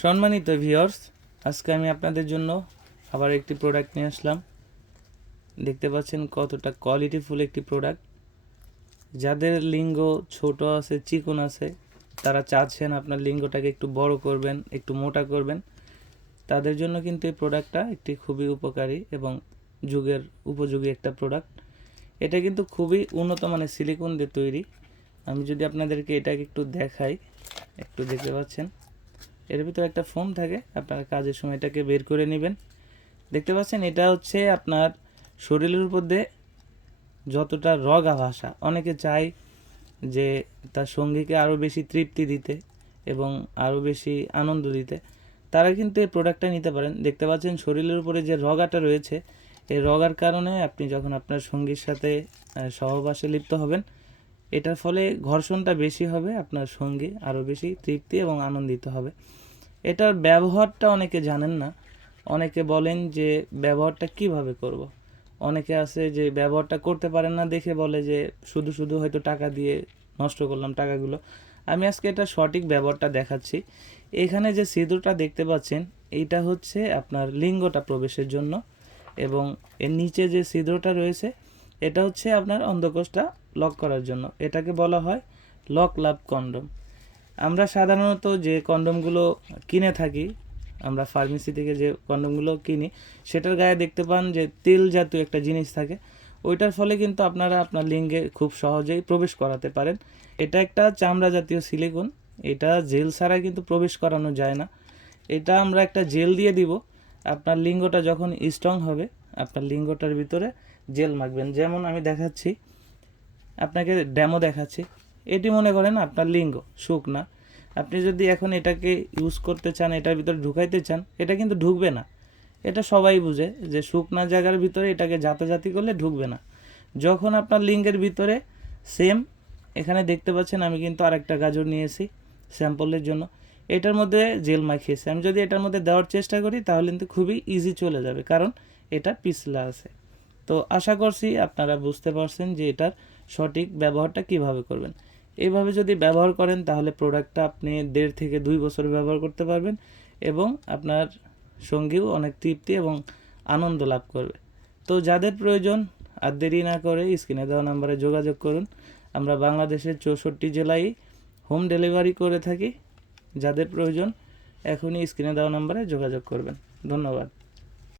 সম্মানিত ভিউয়ার্স, আজকে আমি আপনাদের জন্য আবার একটি প্রোডাক্ট নিয়ে আসলাম। দেখতে পাচ্ছেন কতটা কোয়ালিটিফুল একটি প্রোডাক্ট। যাদের লিঙ্গ ছোট আছে, চিকন আছে, তারা চাচ্ছেন আপনার লিঙ্গটাকে একটু বড় করবেন, একটু মোটা করবেন, তাদের জন্য কিন্তু এই প্রোডাক্টটা একটি খুবই উপকারী এবং যুগের উপযোগী একটা প্রোডাক্ট। এটা কিন্তু খুবই উন্নত মানের সিলিকন দিয়ে তৈরি। আমি যদি আপনাদেরকে এটাকে একটু দেখাই, একটু দেখতে পাচ্ছেন এর ভিতরে একটা ফোম থাকে, আপনারা কাজের সময় এটাকে বের করে নেবেন। দেখতে পাচ্ছেন এটা হচ্ছে আপনার শরীরের উপর দিয়ে যতটা রগা ভাষা, অনেকে চায় যে তার সঙ্গীকে আরও বেশি তৃপ্তি দিতে এবং আরও বেশি আনন্দ দিতে, তারা কিন্তু এই প্রোডাক্টটা নিতে পারেন। দেখতে পাচ্ছেন শরীরের উপরে যে রগাটা রয়েছে, এই রগার কারণে আপনি যখন আপনার সঙ্গীর সাথে সহবাসে লিপ্ত হবেন, এটার ফলে ঘর্ষণটা বেশি হবে, আপনার সঙ্গী আরও বেশি তৃপ্তি এবং আনন্দিত হবে। এটার ব্যবহারটা অনেকে জানেন না, অনেকে বলেন যে ব্যবহারটা কিভাবে করব। অনেকে আছে যে ব্যবহারটা করতে পারেন না, দেখে বলে যে শুধু শুধু হয়তো টাকা দিয়ে নষ্ট করলাম টাকাগুলো। আমি আজকে এটা সঠিক ব্যবহারটা দেখাচ্ছি। এখানে যে ছিদ্রটা দেখতে পাচ্ছেন, এইটা হচ্ছে আপনার লিঙ্গটা প্রবেশের জন্য, এবং এর নিচে যে ছিদ্রটা রয়েছে, এটা হচ্ছে আপনার অন্ধকোষটা লক করার জন্য। এটাকে বলা হয় লক লাভ কন্ডম। আমরা সাধারণত যে কন্ডমগুলো কিনে থাকি, আমরা ফার্মেসি থেকে যে কন্ডমগুলো কিনি, সেটার গায়ে দেখতে পান যে তেল জাতীয় একটা জিনিস থাকে। ওইটার ফলে কিন্তু আপনারা আপনার লিঙ্গে খুব সহজেই প্রবেশ করাতে পারেন। এটা একটা চামড়া জাতীয় সিলিকন, এটা জেল ছাড়া কিন্তু প্রবেশ করানো যায় না। এটা আমরা একটা জেল দিয়ে দিব। আপনার লিঙ্গটা যখন স্ট্রং হবে, আপনার লিঙ্গটার ভিতরে জেল মাখবেন। যেমন আমি দেখাচ্ছি, আপনাকে ডেমো দেখাচ্ছি। এটি মনে করেন আপনার লিঙ্গ শুকনা, আপনি যদি এখন এটাকে ইউজ করতে চান, এটার ভিতরে ঢুকাইতে চান, এটা কিন্তু ঢুকবে না। এটা সবাই বুঝে যে শুকনা জায়গার ভিতরে এটাকে জাতাজাতি করলে ঢুকবে না। যখন আপনার লিঙ্গের ভিতরে সেম, এখানে দেখতে পাচ্ছেন আমি কিন্তু আরেকটা গাজর নিয়েছি স্যাম্পলের জন্য, এটার মধ্যে জেল মাখিয়েছি। আমি যদি এটার মধ্যে দেওয়ার চেষ্টা করি তাহলে কিন্তু খুবই ইজি চলে যাবে, কারণ এটা পিছলা আছে। তো আশা করছি আপনারা বুঝতে পারছেন যে এটার সঠিক ব্যবহারটা কিভাবে করবেন। এইভাবে যদি ব্যবহার করেন তাহলে প্রোডাক্টটা আপনি 1.5 থেকে 2 বছর ব্যবহার করতে পারবেন, এবং আপনার সঙ্গীও অনেক তৃপ্তি এবং আনন্দ লাভ করবে। তো যাদের প্রয়োজন, আর দেরি না করে স্ক্রিনে দেওয়া নাম্বারে যোগাযোগ করুন। আমরা বাংলাদেশের 64 জেলায় হোম ডেলিভারি করে থাকি। যাদের প্রয়োজন এখনই স্ক্রিনে দেওয়া নাম্বারে যোগাযোগ করবেন। ধন্যবাদ।